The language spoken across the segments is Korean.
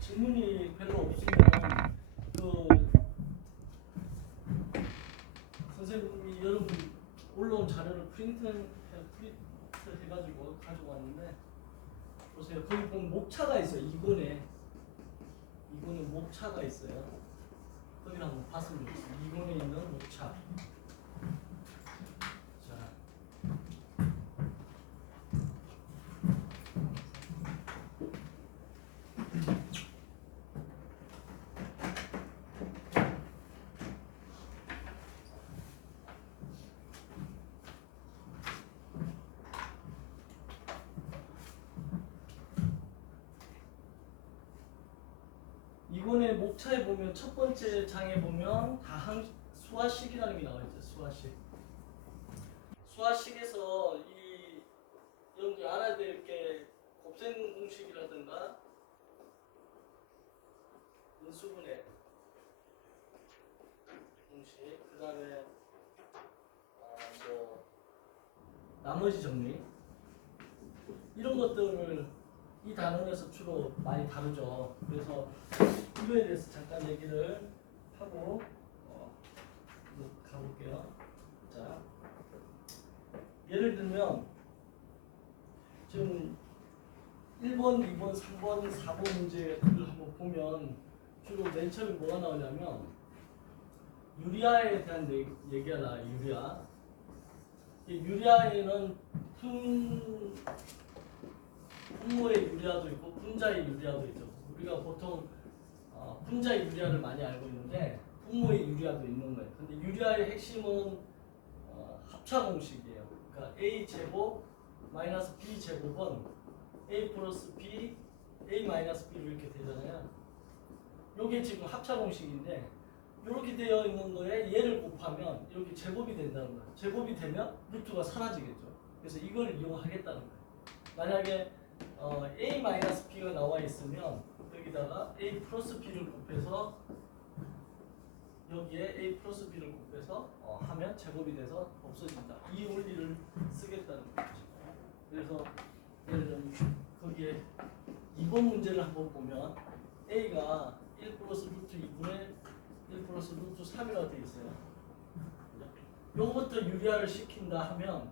질문이 별로 없으면 선생님이 여러분 올라온 자료를 프린트 해가지고 가져왔는데 보세요. 거기 보면 목차가 있어요. 이권에 목차가 있어요. 거기를 한번 봤으면 좋겠어요. 이권에 있는 목차. 자, 이번에 목차에 보면 첫 번째 장에 보면 수화식이라는 게 나와 있죠. 수화식에서 이 여러분들 알아야 될 게 곱셈 공식이라든가 인수분해 공식, 그 다음에 뭐 나머지 정리 이런 것들을 이 단원에서 주로 많이 다루죠. 그래서 이거에 대해서 잠깐 얘기를 하고 가볼게요. 자, 예를 들면 지금 1번, 2번, 3번, 4번 문제를 한번 보면 주로 맨 처음에 뭐가 나오냐면 유리아에 대한 얘기가 나와요. 유리아에는 분모의 유리아도 있고 분자의 유리아도 있죠. 우리가 보통 분자의 유리아를 많이 알고 있는데 분모의 유리아도 있는 거예요. 근데 유리아의 핵심은 합차 공식이에요. 그러니까 a 제곱 마이너스 b 제곱은 a 플러스 b, a 마이너스 b로 이렇게 되잖아요. 이게 지금 합차 공식인데 이렇게 되어 있는 거에 얘를 곱하면 이렇게 제곱이 된다는 거예요. 제곱이 되면 루트가 사라지겠죠. 그래서 이걸 이용하겠다는 거예요. 만약에 a 마이너스 b가 나와 있으면 여기다가 a 플러스 b를 곱해서 여기에 a 플러스 b를 곱해서 하면 제곱이 돼서 없어진다. 이 원리를 쓰겠다는 거죠. 그래서 예를 들면 거기에 2번 문제를 한번 보면 a가 1 플러스 루트 2분의 1 플러스 루트 3이라고 되어 있어요. 요거부터 유리화를 시킨다 하면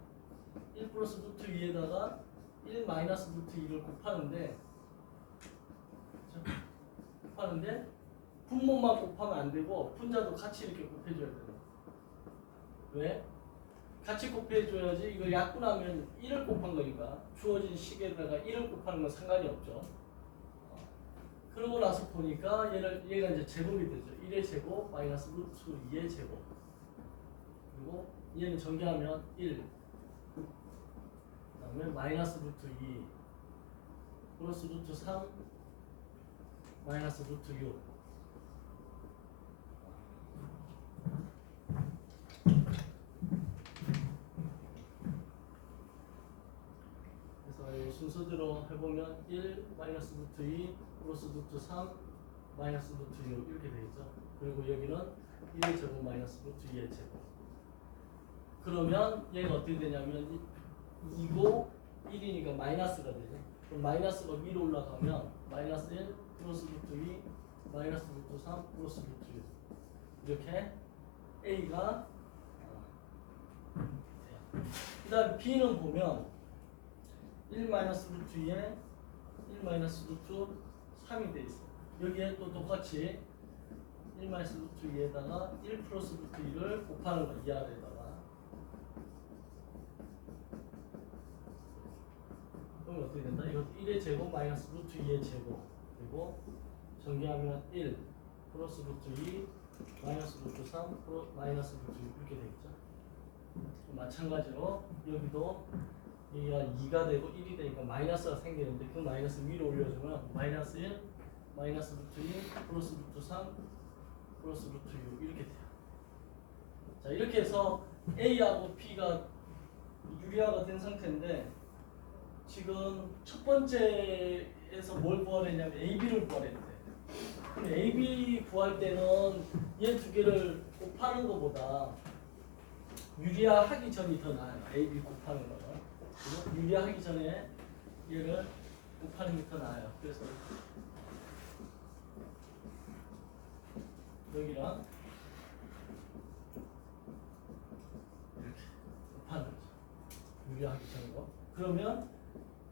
1 플러스 루트 2에다가 1 마이너스 루트 2를 곱하는데 분모만 곱하면 안 되고 분자도 같이 이렇게 곱해줘야 돼요. 왜? 같이 곱해줘야지. 이걸 약분하면 1을 곱한 거니까 주어진 식에다가 1을 곱하는 건 상관이 없죠. 그러고 나서 보니까 얘가 이제 제곱이 되죠. 1의 제곱 마이너스 루트 2의 제곱. 그리고 얘는 전개하면 1. 그다음에 마이너스 루트 2 플러스 루트 3 마이너스 루트 6. 순서대로 해보면 1 마이너스 루트 2 플러스 루트 3 마이너스 루트 6 이렇게 되겠죠. 그리고 여기는 1의 제곱 마이너스 루트 2의 제곱. 그러면 얘가 어떻게 되냐면 2고 1이니까 마이너스가 되죠. 그럼 마이너스가 위로 올라가면 마이너스 1 플러스 루트 2 마이너스 루트 3 플러스 루트 6 이렇게 A가 돼요. 그 다음 B는 보면 1 마이너스 루트 2에 1 마이너스 루트 3이 돼 있어요. 여기에 또 똑같이 1 마이너스 루트 2에다가 1 플러스 루트 2를 곱하는 거, 이 아래에다가. 그럼 어떻게 된다? 이것도 1의 제곱 마이너스 루트 2의 제곱. 그리고 전개하면 1 플러스 루트 2 마이너스 루트 3 마이너스 루트 6 이렇게 되겠죠. 마찬가지로 여기도 여기가 2가 되고 1이 되니까 마이너스가 생기는데 그 마이너스 위로 올려주면 마이너스 1 마이너스 루트 2 플러스 루트 3 플러스 루트 6 이렇게 돼요. 자, 이렇게 해서 A하고 B가 유리화가 된 상태인데 지금 첫 번째에서 뭘 구하려냐면 AB를 구하려는데 그럼 AB 구할 때는 얘 두 개를 곱하는 것보다 유리화 하기 전이 더 나아요. AB 곱하는 거는. 유리화 하기 전에 얘를 곱하는 게 더 나아요. 그래서 여기랑 이렇게 곱하는 거죠. 유리하기 전으로. 그러면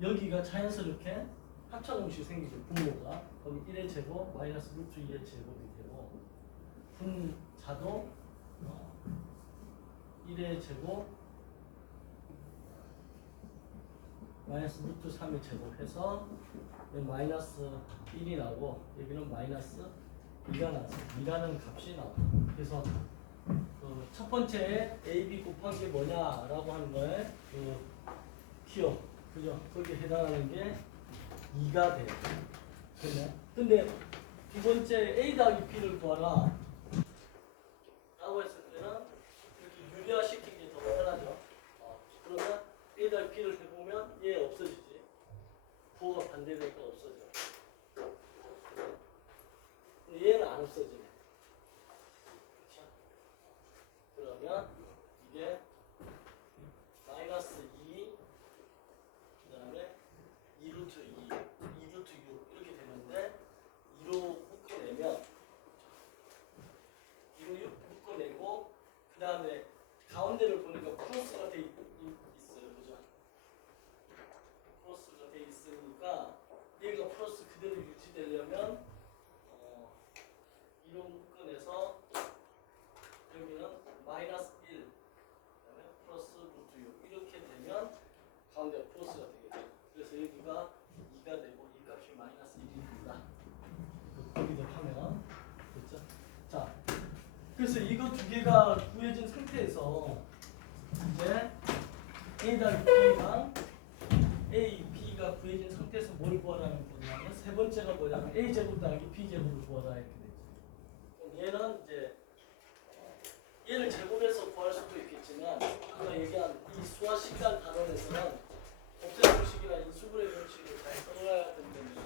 여기가 자연스럽게 합차공식이 생기죠. 분모가. 그럼 1의 제곱 마이너스 루트 2의 제곱이 되고 분자도 1의 제곱 마이너스 루트 3의 제곱해서 마이너스 1이 나오고 여기는 마이너스 2가 나서 2라는 값이 나와요. 그래서 그 첫 번째 AB 곱한 게 뭐냐라고 하는 거에 그 기호 그죠? 거기에 해당하는 게 2가 돼요. 그러면 근데 두 번째 A 더하기 B를 구하라 라고 했을 때는 이렇게 유리화시키는 게 더 편하죠. 그러면 A 더하기 B를 해보면 얘 없어지지. 부호가 반대되니까 없어져. 근데 얘는 안 없어지네. 그렇죠? 그러면 이게 마이너스 2 그 다음에 2루트 2, 2루트 6 이렇게 되는데 2로 묶어내면 2로 묶어내고 그 다음에 가운데를 보니까 플러스가 돼 있어요. 그죠? 플러스가 돼 있으니까 얘가 플러스 그대로 유지되려면 2로 묶어내서 여기는 마이너스 1 그다음에 플러스 루트 6 이렇게 되면 가운데 플러스가 되겠죠. 그래서 여기가 2가 되고 이 값이 마이너스 1이 됩니다. 거기도 하면 됐죠? 자, 그래서 이거 두 개가 구해진 상태에서 이제 A 더하기 B랑 A, B가 구해진 상태에서 뭘 구하라는 거냐면 세 번째가 뭐냐면 A 제곱 더하기 B 제곱을 구하라 이렇게 되죠. 얘는 이제 얘를 제곱해서 구할 수도 있겠지만 아까 얘기한 이 수화식단 단원에서는 곱셈 공식이나 인수분해 공식을 잘 써놔야 되기 때문에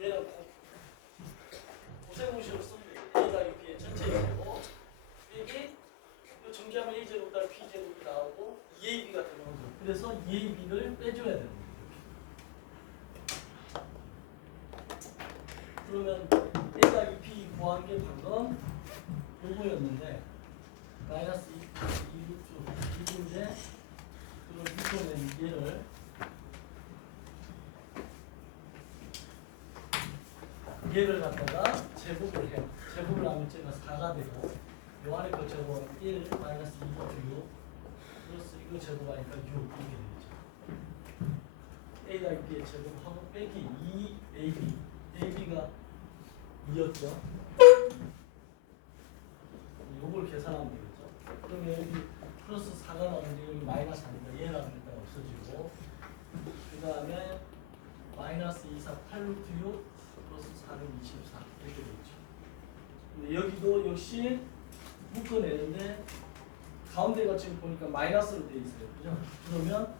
얘는 곱셈 공식을 씁니다. A 더하기 B의 전체 제곱 이게 정리하면 A 제곱 더하기 B 제곱이 나오고 2AB가 되는 거죠. 그래서 2AB를 빼줘야 되는 거죠. 그러면 A 더하기 B 구한 게 방금 요거였는데 마이너스 2루트 2인데 그럼 이거는 얘를 갖다가 제곱을 해요. 제곱을 하면 제가 4가 되고 요 안에 거 제곱은 1 마이너스 2루트 6 플러스 이거 제곱하니까 6 이렇게 되죠. A 더하기 B의 제곱하고 빼기 2AB AB가 2였죠. 요걸 계산하면 되겠죠. 그러면 여기 플러스 4가 나오는데 여기 마이너스 4니까 얘랑 일단 없어지고 그 다음에 마이너스 2, 4, 8루트 6 플러스 4는 24 이렇게 되겠죠. 근데 여기도 역시 묶어내는데 가운데가 지금 보니까 마이너스로 되어 있어요. 그죠? 그러면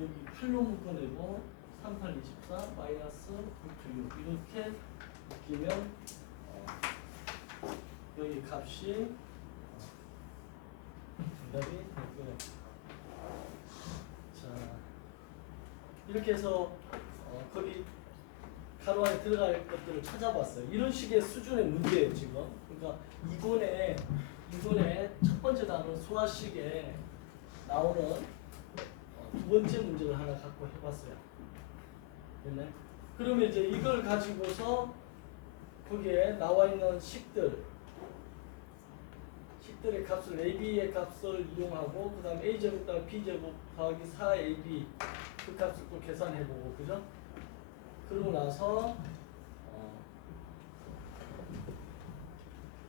여기 8로 묶어내고 3, 8, 24 마이너스 루트 6 이렇게 묶이면 여기 값이 정답이 됐고요. 자, 이렇게 해서 거기 가로 안에 들어갈 것들을 찾아봤어요. 이런 식의 수준의 문제예요 지금. 그러니까 이권의 첫 번째 단원 수화식에 나오는 두 번째 문제를 하나 갖고 해봤어요. 됐네? 그러면 이제 이걸 가지고서 거기에 나와 있는 식들의 값을 AB의 값을 이용하고 그 다음에 A제곱 더하기 B제곱 더하기 4AB 그 값을 또 계산해보고 그죠? 그러고 나서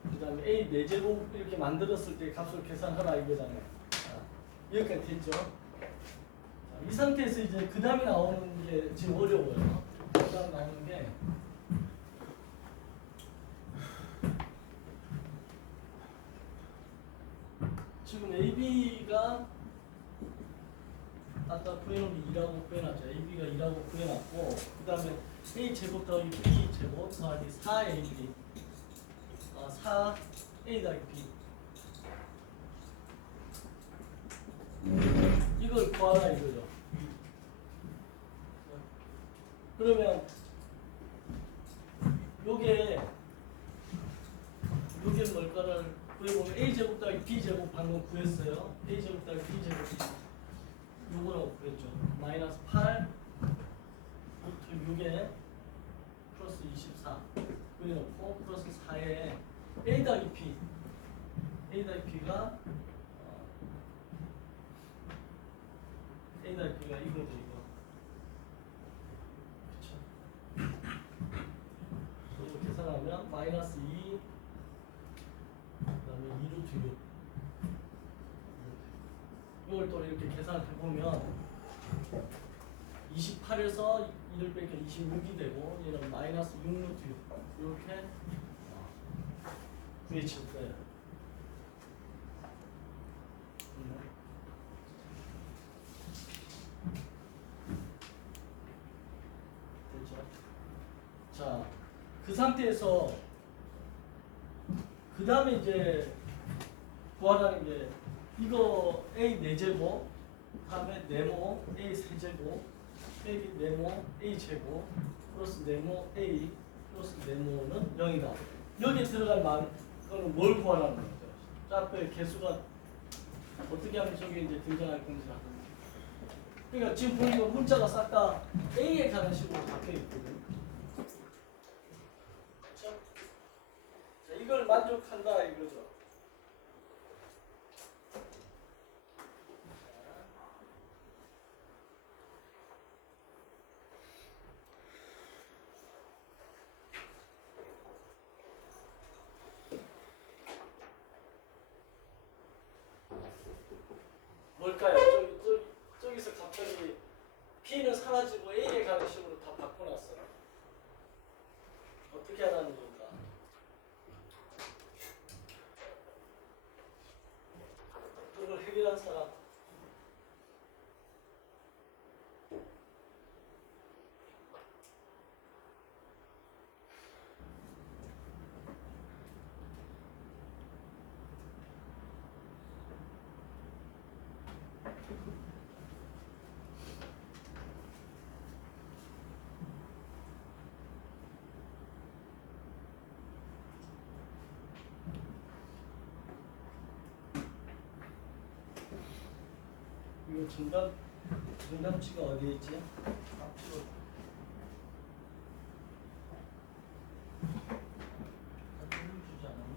그 다음에 A 4제곱 이렇게 만들었을 때 값을 계산하라 이거잖아요. 여기까지 됐죠? 이 상태에서 이제 그 다음에 나오는 게 지금 어려워요. 그 다음 나오는 게 지금 AB가 아까 구해놓은 게 2라고 구해놨죠. AB가 2라고 구해놨고 그 다음에 A제곱 더하기 B제곱 더하기 4AB 4A 더하기 B 이걸 구하라 이거죠. 그러면 요게 뭘까를 구해보면 a제곱 더하기 b제곱 방금 구했어요. a제곱 더하기 b제곱 요거라고 구했죠. 마이너스 8 루트 6에 플러스 24 그래놓고 플러스 4에 a 더하기 p a 더하기 p가 a 더하기 p가 이거죠 이거. 그쵸? 이거 계산하면 마이너스 2 그다음에 2루트 6 이걸 또 이렇게 계산해 보면 28에서 2를 빼면 26이 되고 얘는 마이너스 6루트 6 이렇게 구해질 거예요. 됐죠? 자, 그 상태에서 그 다음에 이제 구하라는 게 이거 a 4제곱 다음에 네모 a 3제곱 빼기 네모 a 제곱 플러스 네모 a 플러스 네모는 0이다. 여기에 들어갈 거는 뭘 구하라는 거죠? 짝배의 개수가 어떻게 하면 저게 이제 등장할 건지 알아요. 그러니까 지금 보니까 문자가 싹 다 a에 가는 식으로 바뀌어 있거든요. 그렇죠? 자, 이걸 만족한다 이거죠. 뭘까요? 저기서 갑자기 P는 사라지고 A에 가는 식으로 다 바꿔놨어요. 어떻게 하라는 건가? 이걸 해결한 사람. 이거 정답치가 어디에 있지? 앞뒤로. 주지 않았나?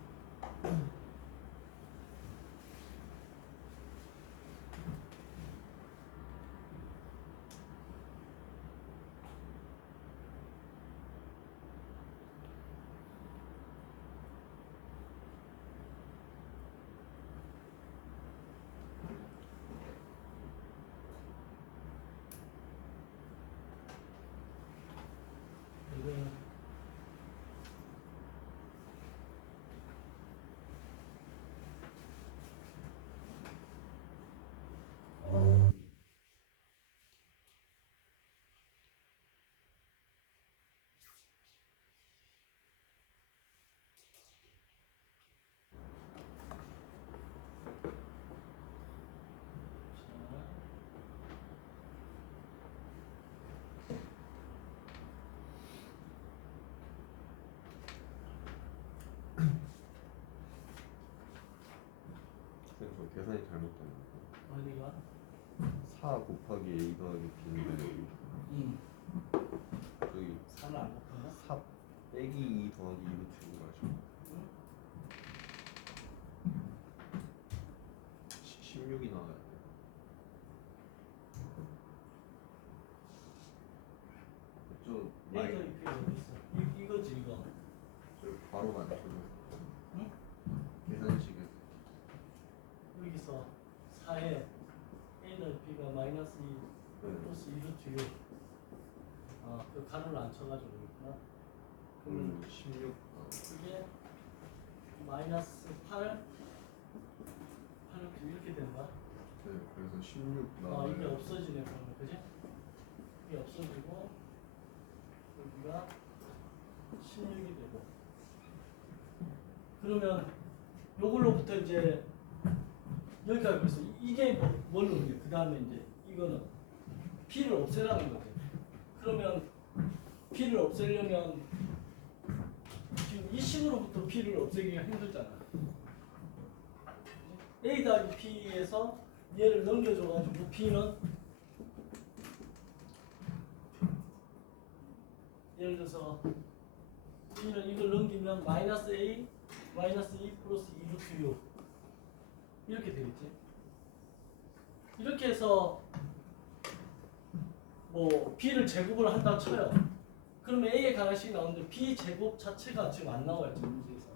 이거 저 계산이 잘못된 거. 어디가? 4 곱하기 a 더하기 b인데 저기 4는 안 곱한가? 4 빼기 2 더하기 2로 치는 거죠. 16이 나와야 돼요. 좀 많이 이거 어디 있어? 이거지 이거. 저 바로가 안 쳐져. 응? 계산식에 여기서 4에 A는 B가 마이너스 2 플러스 2루트 6. 그 가로를 안 쳐가지고 있구나. 그러면 16. 이게 마이너스 8 8루트 이렇게 된다. 네, 그래서 16 나와요. 이게 없어지네 그러면 그지? 이게 없어지고 여기가 16이 되고 그러면 요걸로부터 이제 여기까지 벌써 이게 뭘 넣는 그 다음에 이제 이거는 P를 없애라는 거죠. 그러면 P를 없애려면 지금 이 식으로부터 P를 없애기가 힘들잖아. A 더하기 P에서 얘를 넘겨줘가지고 P는 예를 들어서 P는 이걸 넘기면 마이너스 A 마이너스 2 플러스 2 루트 6 이렇게 되겠지. 이렇게 해서 뭐 B를 제곱을 한다 쳐요. 그러면 A의 값이 나오는데 B 제곱 자체가 지금 안 나와요. 지금 문제에서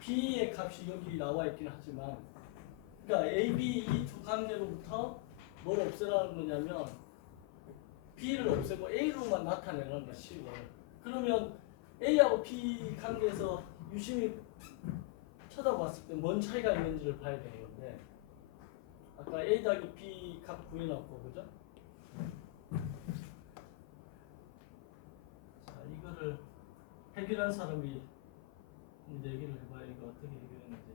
B의 값이 여기 나와 있긴 하지만, 그러니까 A, B 이 두 관계로부터 뭘 없애라는 거냐면 B를 없애고 A로만 나타내는 거야. 식을. 그러면 A하고 B 관계에서 유심히 쳐다봤을 때 뭔 차이가 있는지를 봐야 되는 건데, 아까 A 더하기 B 값 구해놨고, 그죠? 자, 이거를 해결한 사람이 이제 얘기를 해봐요. 이거 어떻게 해결했는지.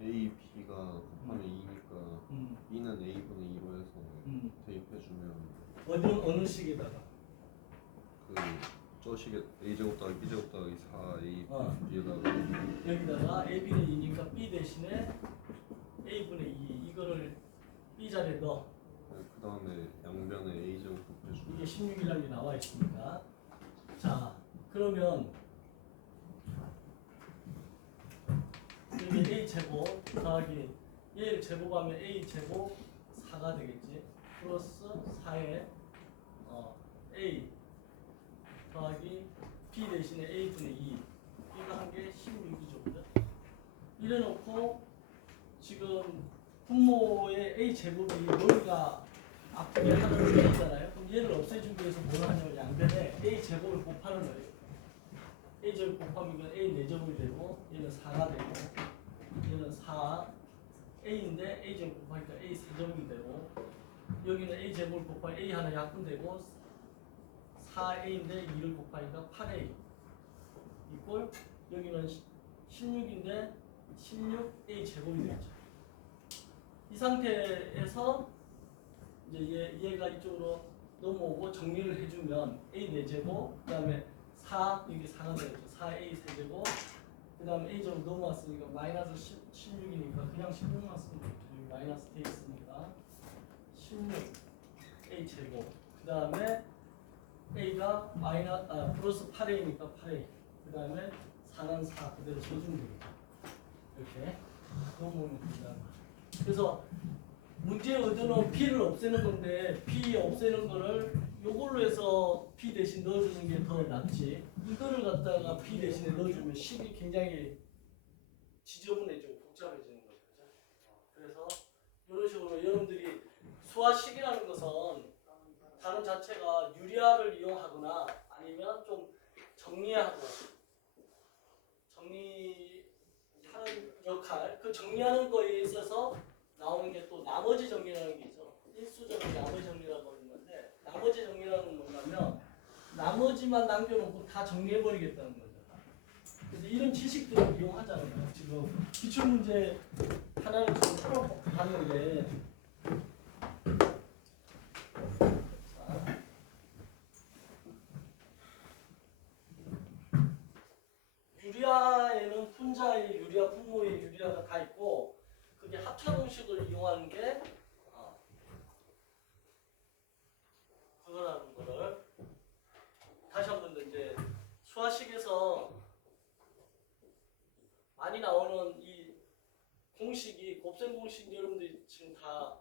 A, B가 곱하면 2니까 B는 A분의 2로 해서 대입해주면 어느 식에다가? 저 식에 A제곱 더하기 B제곱 더하기 4A B에다가 여기다가 AB는 2니까 B 대신에 A분의 2 이거를 B 자리에 넣어. 그 다음에 양변에 A제곱 곱해주면 이게 16이라는 게 나와 있으니까. 자, 그러면 여기 A 제곱 더하기 얘를 제곱하면 A 제곱 4가 되겠지. 플러스 4에 A 더하기 B 대신에 A분의 2 이거 한 게 16이죠. 그죠? 이래놓고 지금 분모의 A 제곱이 머리가 아프게 하는 게 있잖아요. 그럼 얘를 없애주기 위해서 뭘 하냐면 양변에 A 제곱을 곱하는 거예요. A 제곱 곱하면 이건 A 4제곱이 되고 얘는 4가 되고 얘는 4 A인데 A 제곱 곱하니까 A 3제곱이 되고 여기는 A 제곱을 곱하면 A 하나 약분되고 4A인데 2를 곱하니까 8A 이꼴 여기는 16인데 16A 제곱이 되겠죠. 이 상태에서 이제 얘가 이쪽으로 넘어오고 정리를 해주면 A 4제곱 그 다음에 4 여기 4가 되겠죠. 4A 세제곱 그 다음에 A 제곱 넘어왔으니까 마이너스 16이니까 그냥 16만 쓰면 되겠죠. 여기 마이너스 돼 있으니까 16A 제곱 그 다음에 A가 플러스 8A니까 8A 그 다음에 4는 4 그대로 써주면 되겠죠. 이렇게 넘어오면 된다. 그래서 문제의 의도는 P를 없애는 건데 P 없애는 거를 요걸로 해서 P 대신 넣어주는 게 더 낫지. 이거를 갖다가 P 대신에 넣어주면 식이 굉장히 지저분해지고 복잡해지는 거죠. 그래서 이런 식으로 여러분들이 수화식이라는 것은 단어 자체가 유리화를 이용하거나 아니면 좀 정리하는 역할, 그 정리하는 거에 있어서 나오는 게 또 나머지 정리라는 게 있어. 일수정의 나머지 정리라고 있는데 나머지 정리라는 건 뭐냐면 나머지만 남겨놓고 다 정리해버리겠다는 거죠. 그래서 이런 지식들을 이용하잖아요. 지금 기출문제 하나를 지금 풀어봤는데 유리화에는 분자의 유리화, 분모의 유리화가 다 있고 그게 합차 공식을 이용하는 게 그거라는 거를 다시 한 번 더 이제 수화식에서 많이 나오는 이 공식이 곱셈 공식 여러분들이 지금 다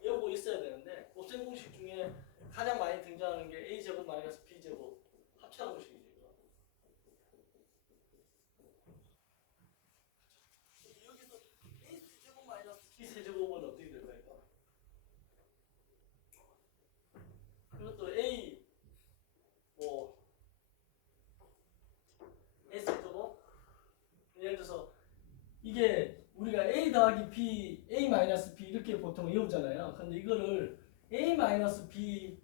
외우고 있어야 되는데 곱셈 공식 중에 가장 많이 등장하는 게 A제곱 마이너스 B제곱 합차 공식이죠. 여기서 A2제곱 마이너스 B3제곱은 어떻게 될까요? 그리고 A 뭐 S제곱 예를 들어서 이게 우리가 A 더하기 B, A 마이너스 B 이렇게 보통 외우잖아요. 근데 이거를 A 마이너스 B,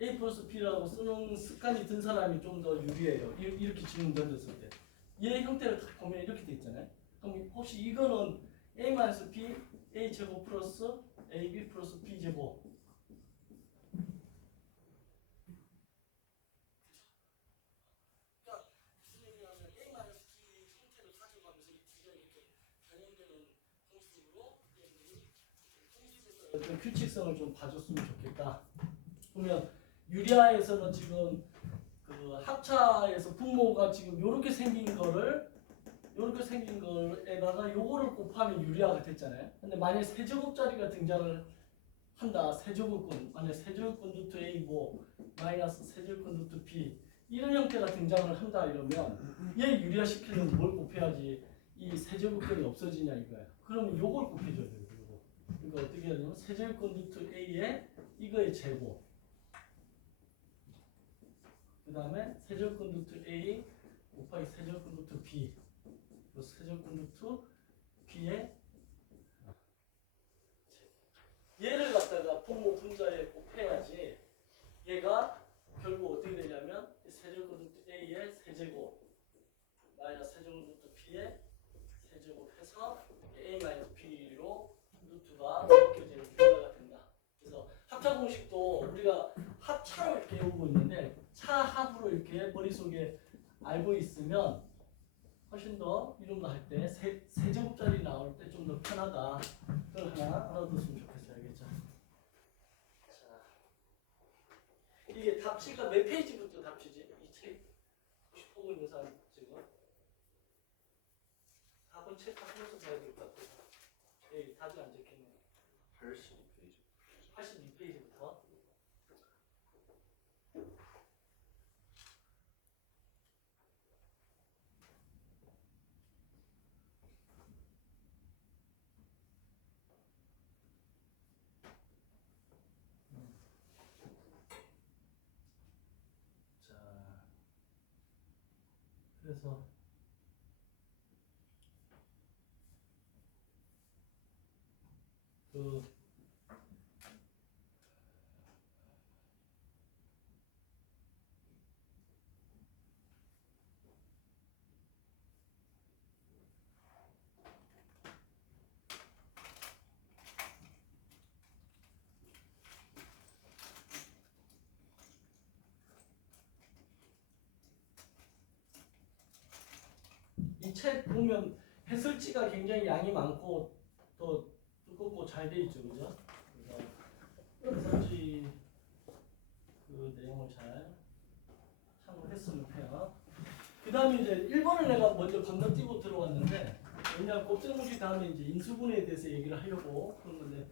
A 플러스 B라고 쓰는 습관이 든 사람이 좀 더 유리해요. 이렇게 질문 던졌을 때. 얘 형태를 딱 보면 이렇게 돼 있잖아요. 그럼 혹시 이거는 A 마이너스 B, A 제곱 플러스 AB 플러스 B 제곱 그 규칙성을 좀 봐줬으면 좋겠다. 보면 유리아에서는 지금 그 합차에서 분모가 지금 요렇게 생긴 거에다가 요거를 곱하면 유리아가 됐잖아요. 근데 만약 세제곱짜리가 등장을 한다. 세제곱근, 만약 세제곱근 루트 A 뭐 마이너스 세제곱근 루트 B 이런 형태가 등장을 한다 이러면 얘 유리아 시키려면 뭘 곱해야지 이 세제곱근이 없어지냐 이거야. 그러면 요걸 곱해줘야 돼요. 요거. 그러니까 어떻게 해야 되냐면 세제곱근 루트 A에 이거의 제곱 그 다음에 세제곱근 루트 A 곱하기 세제곱근 루트 B 그리고 세제곱근 루트 B의 얘를 갖다가 분모 분자에 곱해야지 얘가 결국 어떻게 되냐면 세제곱 루트 A의 세제곱 마이너스 세제곱 루트 B의 세제곱 해서 A 마이너스 B로 루트가 바뀌어지는 유리아가 된다. 그래서 합차 공식도 우리가 합차로 이렇게 외우고 있는데 차합으로 이렇게 머릿속에 알고 있으면 훨씬 더 이런 거 할 때 세제곱짜리 나올 때 좀 더 편하다. 그걸 하나 알아뒀으면 좋겠어요. 알겠죠? 자, 이게 답지가 몇 페이지부터 답지지? 이 책 보고 있는 사람 지금 4번 책 하면서 봐야 될 것 같아서 여기 답이 안 적혀있네요. 82페이지. 82페이지부터 자, 그래서 그 이 책 보면 해설지가 굉장히 양이 많고 또 두껍고 잘 돼 있죠, 그죠? 그래서 해설지 그 내용을 잘 참고했으면 해요. 그 다음에 이제 1번을 내가 먼저 건너뛰고 들어왔는데 왜냐하면 곱셈공식 다음에 이제 인수분해에 대해서 얘기를 하려고 그런 건데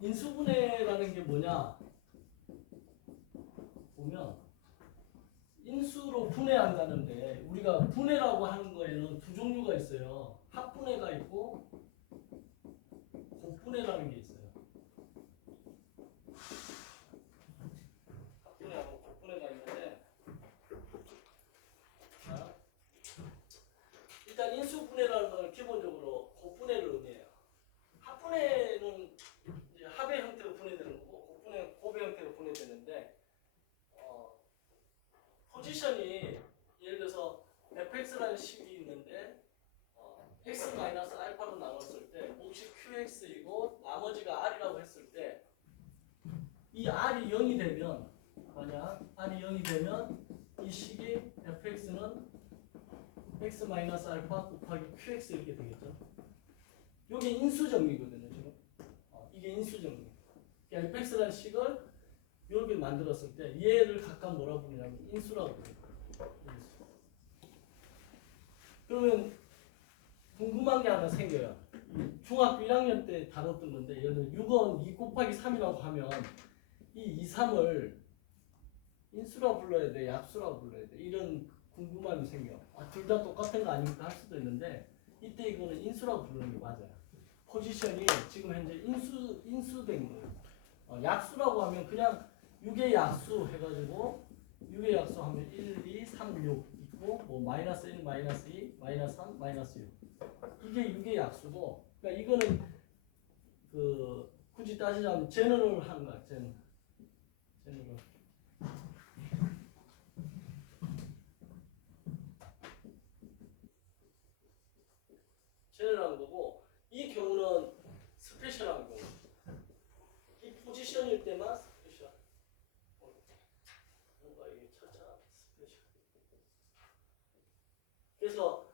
인수분해라는 게 뭐냐 보면 인수로 분해한다는데 우리가 분해라고 하는 거에는 두 종류가 있어요. 합분해가 있고 곱분해라는 게 있어요. 합분해하고 곱분해가 있는데 자, 일단 인수분해라는 건 기본적으로 곱분해를 의미해요. 합분해는 이제 합의 형태로 분해되는 거고 곱분해는 곱의 형태로 분해되는데 포지션이 예를 들어서 fx라는 식이 있는데 x-알파로 나눴을 때 몫이 qx이고 나머지가 r이라고 했을 때 이 r이 0이 되면 만약 r이 0이 되면 이 식이 fx는 x-알파 곱하기 qx 이렇게 되겠죠. 이게 인수정리거든요. 지금 이게 인수정리. 그러니까 fx라는 식을 이렇게 만들었을 때 얘를 각각 뭐라고 부르냐면 인수라고 부르요. 인수. 그러면 궁금한 게 하나 생겨요. 중학교 1학년 때 다뤘던 건데 예를 들어 6은 2 곱하기 3이라고 하면 이 2, 3을 인수라고 불러야 돼? 약수라고 불러야 돼? 이런 궁금함이 생겨. 둘 다 똑같은 거 아닙니까? 할 수도 있는데 이때 이거는 인수라고 부르는 게 맞아요. 포지션이 지금 현재 인수된 거예요. 약수라고 하면 그냥 6의 약수 해가지고 6의 약수 하면 1, 2, 3, 6 있고 뭐 마이너스 1, 마이너스 2, 마이너스 3, 마이너스 6 이게 6의 약수고 그러니까 이거는 그 굳이 따지자면 제너럴 하는 거야. 제너럴 제너럴한 거고 이 경우는 스페셜한 경우 이 포지션일 때만 스페셜 뭔가 이게 차차 스페셜 그래서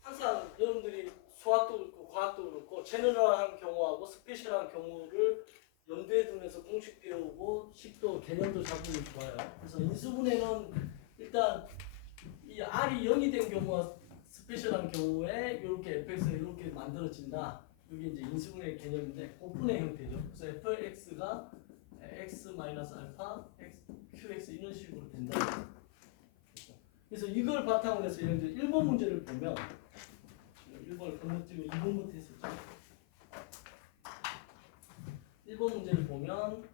항상 여러분들이 수학도 그렇고 과학도 그렇고 제너럴한 경우하고 스페셜한 경우를 염두에 두면서 공식 배우고 식도 개념도 잡으면 좋아요. 그래서 인수분해는 일단 이 R이 0이 된 경우와 스페셜한 경우에 이렇게 fx가 이렇게 만들어진다. 이게 이제 인수분해 개념인데 곱분의 형태죠. 그래서 fx가 x-알파, qx 이런 식으로 된다. 그래서 이걸 바탕으로 해서 예를 들어 1번 문제를 보면 1번을 건너뛰고 2번부터 했었죠. 1번 문제를 보면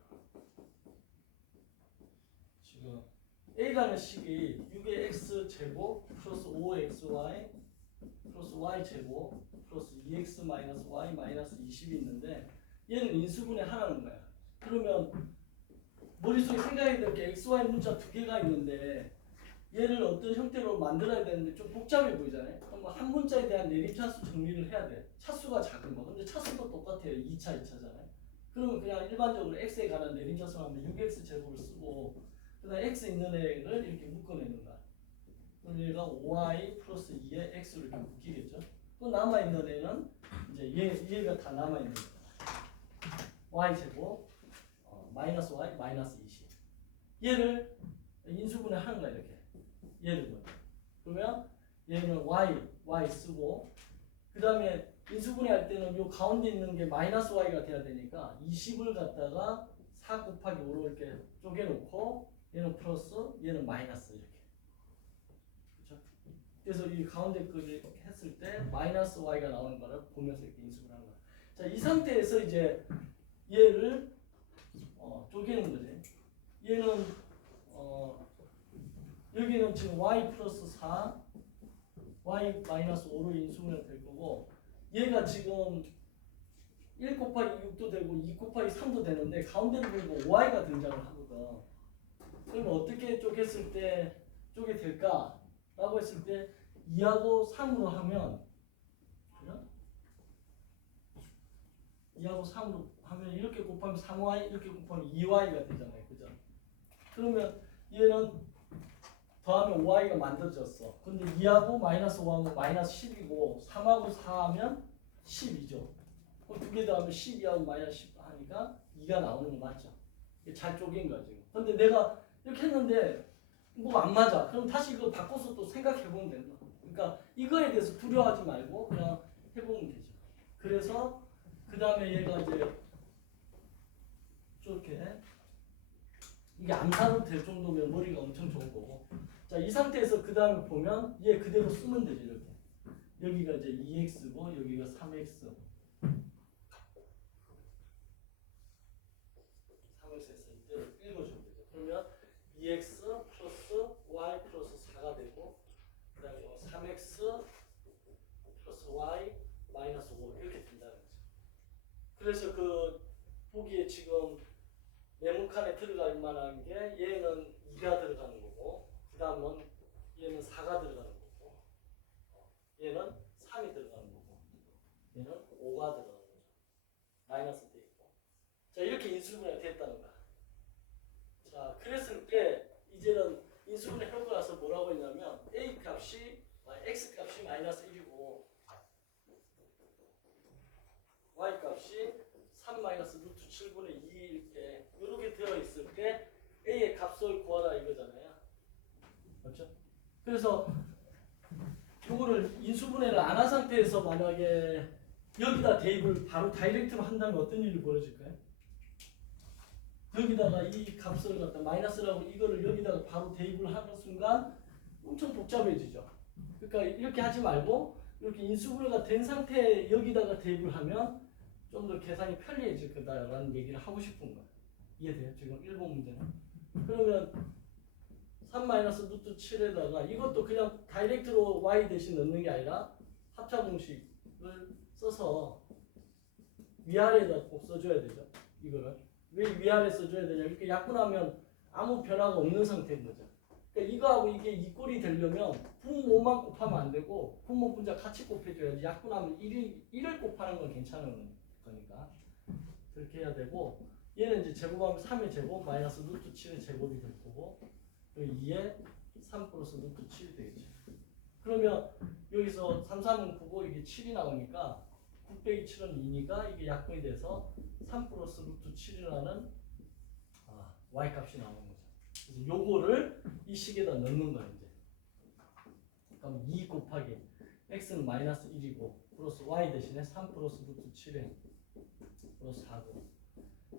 지금 A라는 식이 6의 x제곱 플러스 5xy 플러스 y제곱 플러스 2x 마이너스 y 마이너스 20이 있는데 얘는 인수분해 하라는 거야. 그러면 머릿속에 생각해야 될 게 x, y 문자 두 개가 있는데 얘를 어떤 형태로 만들어야 되는데 좀 복잡해 보이잖아요. 그럼 한 문자에 대한 내림차수 정리를 해야 돼. 차수가 작은 거. 근데 차수도 똑같아요. 2차, 2차잖아요. 그러면 그냥 일반적으로 x에 관한 내림차수 하면 6x 제곱을 쓰고 그다음 x 있는 애를 이렇게 묶어내는 거야. 그럼 얘가 5y 플러스 2에 x로 이렇게 묶이겠죠. 또 남아있는 애는 이제 얘가 다 남아있는 거야. y 제곱 마이너스 y 마이너스 20. 얘를 인수분해 하는 거야 이렇게. 얘를 보여. 그러면 얘는 y 쓰고 그 다음에 인수분해 할 때는 요 가운데 있는 게 마이너스 y가 돼야 되니까 20을 갖다가 4 곱하기 5로 이렇게 쪼개놓고 얘는 플러스 얘는 마이너스 이렇게. 그렇죠? 그래서 이 가운데 거를 했을 때 마이너스 y가 나오는 거를 보면서 이렇게 인수분해 하는 거야. 자, 이 상태에서 이제 얘를 쪼개는 거지. 얘는 여기는 지금 y 플러스 4, y 마이너스 5로 인수분해 될 거고 얘가 지금 1 곱하기 6도 되고 2 곱하기 3도 되는데 가운데를 보고 y가 등장을 하거든. 그러면 어떻게 쪼갰을 때 쪼개 될까? 라고 했을 때 2하고 3으로 하면 그죠? 2하고 3으로 하면 이렇게 곱하면 3y 이렇게 곱하면 2y가 되잖아요. 그죠? 그러면 얘는 더하면 5y가 만들어졌어. 근데 2하고 마이너스 5하면 마이너스 10이고 3하고 4하면 12죠. 그럼 두 개 더하면 12하고 마이너스 10 하니까 2가 나오는 거 맞죠? 잘 쪼갠 거야 지금. 근데 내가 이렇게 했는데 뭐 안 맞아. 그럼 다시 이거 바꿔서 또 생각해보면 된다. 그러니까 이거에 대해서 두려워하지 말고 그냥 해보면 되죠. 그래서 그 다음에 얘가 이제 이렇게 이게 암산으로 될 정도면 머리가 엄청 좋은 거고. 자, 이 상태에서 그 다음에 보면 얘 그대로 쓰면 되죠. 이렇게. 여기가 이제 2x고 여기가 3x. 3x에서 이대로 읽어주면 되죠. 그러면 2x 플러스 y 플러스 4가 되고 그 다음에 3x 플러스 y 마이너스 5 이렇게 된다는 거죠. 그래서 그 보기에 지금 네모칸에 들어갈 만한 게 얘는 2가 들어가는 거고 그 다음은 얘는 4가 들어가는 거고 얘는 3이 들어가는 거고 얘는 5가 들어가는 거죠. 마이너스 돼 있고. 자, 이렇게 인수분해가 됐다는 거야. 자, 그랬을 때 이제는 인수분해 해놓고 나서 뭐라고 했냐면 a 값이 x 값이 마이너스 1이고 y 값이 3 마이너스 루트 7분의 2일 때 이렇게 되어 있을 때 a의 값을 구하라 이거잖아요. 그렇죠? 그래서 이거를 인수분해를 안 한 상태에서 만약에 여기다 대입을 바로 다이렉트로 한다면 어떤 일이 벌어질까요? 여기다가 이 값을 갖다 마이너스라고 이거를 여기다가 바로 대입을 하는 순간 엄청 복잡해지죠. 그러니까 이렇게 하지 말고 이렇게 인수분해가 된 상태에 여기다가 대입을 하면 좀 더 계산이 편리해질 거다라는 얘기를 하고 싶은 거예요. 이해돼요? 지금 1번 문제는. 그러면 3 마이너스 루트 7에다가 이것도 그냥 다이렉트로 y 대신 넣는 게 아니라 합차 공식을 써서 위아래에다 꼭 써줘야 되죠. 이거를. 왜 위아래 써줘야 되냐? 이렇게 약분하면 아무 변화가 없는 상태인 거죠. 그러니까 이거하고 이게 이꼴이 되려면 분모만 곱하면 안 되고 분모 분자 같이 곱해줘야지. 약분하면 1을 곱하는 건 괜찮은 거니까 그렇게 해야 되고 얘는 이제 제곱하면 3의 제곱 마이너스 루트 7의 제곱이 될 거고 2에 3 플러스 루트 7이 되겠죠. 그러면 여기서 3, 3은 9고 이게 7이 나오니까 9 빼기 7은 2니까 이게 약분이 돼서 3 플러스 루트 7이라는 y 값이 나오는 거죠. 그래서 요거를 이 식에다 넣는 거예요. 이제. 그럼 2 곱하기 x는 마이너스 1이고 플러스 y 대신에 3 플러스 루트 7에 플러스 4고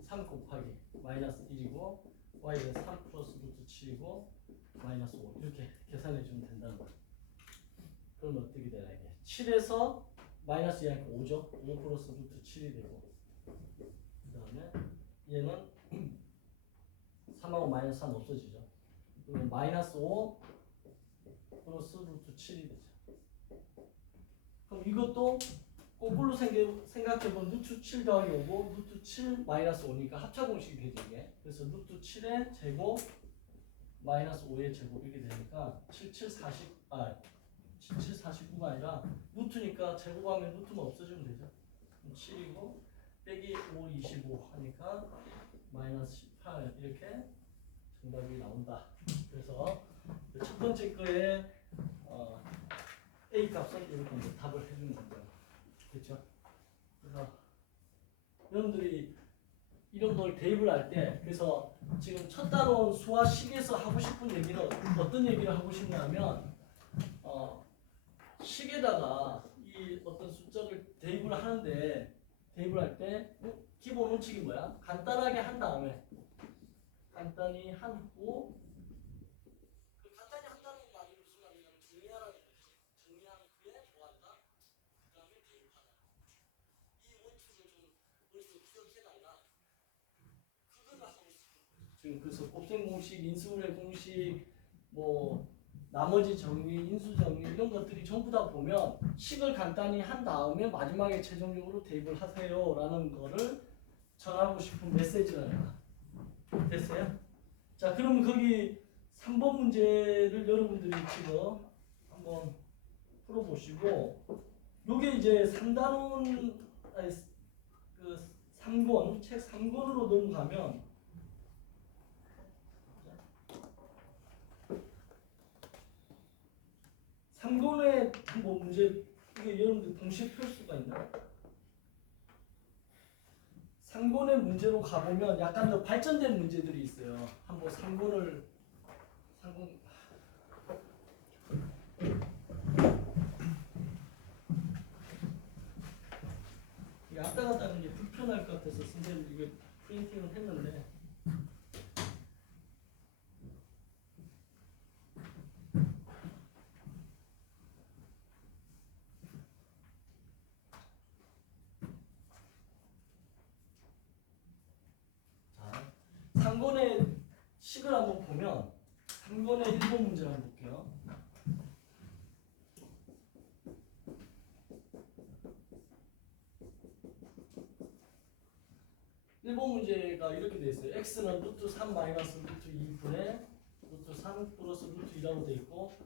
3 곱하기 마이너스 1이고 y는 3 플러스 루트 7이고 마이너스 5 이렇게 계산해 주면 된다는 거예요. 그럼 어떻게 되나 이게 7에서 마이너스 2하니까 5죠. 5 플러스 루트 7이 되고 그 다음에 얘는 3하고 마이너스 3 없어지죠. 그러면 마이너스 5 플러스 루트 7이 되죠. 그럼 이것도 거꾸로 생각해보면 루트 7 더하기 5고 루트 7 마이너스 5니까 합차공식이 되죠 이게. 그래서 루트 7의 제곱 마이너스 5의 제곱 이렇게 되니까 77 49가 아니라 루트니까 제곱하면 루트만 없어지면 되죠. 7이고 빼기 5 25 하니까 마이너스 18 이렇게 정답이 나온다. 그래서 첫 번째 거에 A 값은 이렇게 이제 답을 해주는 거예요. 그렇죠? 그래서 여러분들이 이런 걸 대입을 할 때 그래서 지금 첫 단원 수화식에서 하고 싶은 얘기는 어떤 얘기를 하고 싶냐면 식에다가 이 어떤 숫자를 대입을 하는데 대입을 할 때 기본 원칙이 뭐야? 간단하게 한 다음에 간단히 한 후 간단히 한다는 말이 무슨 말이냐면 정리하라는 거지. 정리한 후에 뭐한다? 그 다음에 대입하다. 이 원칙을 좀 머릿속에 기억해달라. 그걸 하고 싶은 거지. 지금 그래서 곱셈 공식, 인수분해 공식, 뭐 나머지 정리, 인수 정리 이런 것들이 전부 다 보면 식을 간단히 한 다음에 마지막에 최종적으로 대입을 하세요라는 거를 전하고 싶은 메시지가 됐어요? 자, 그럼 거기 3번 문제를 여러분들이 지금 한번 풀어보시고 요게 이제 3단원 그 3권 책 3권으로 넘어가면 삼권의 뭐 문제 이게 여러분들 동시에 펼 수가 있나요? 3권의 문제로 가보면 약간 더 발전된 문제들이 있어요. 한번 3권을 3권 이게 왔다 갔다 하는 게 불편할 것 같아서 선생님 이게 프린팅을 했는데 자 3권의 식을 한번 보면 3권의 1번 문제를 한번 볼게요. 1번 문제가 이렇게 되어 있어요. x는 루트 3 마이너스 루트 2분의 루트 3 플러스 루트 2라고 되어 있고